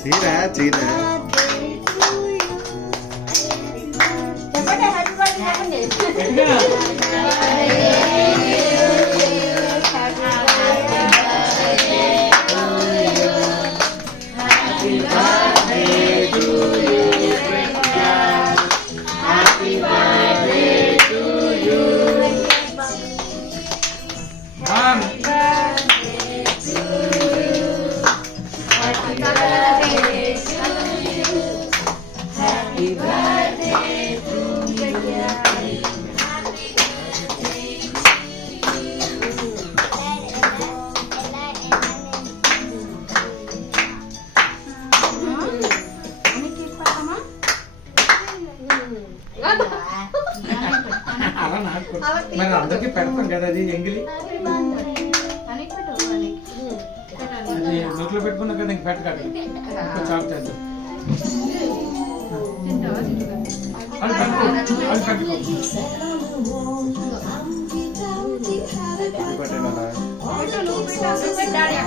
చీరా చీరా మరి అందరికి పెడతాం కదా అది ఎంగిలి అది నోట్లో పెట్టుకున్నా కదా ఇంక పెట్టకాదు ఇంకా చాలు చేద్దాం అది పెట్టుకో అది పెట్టాలా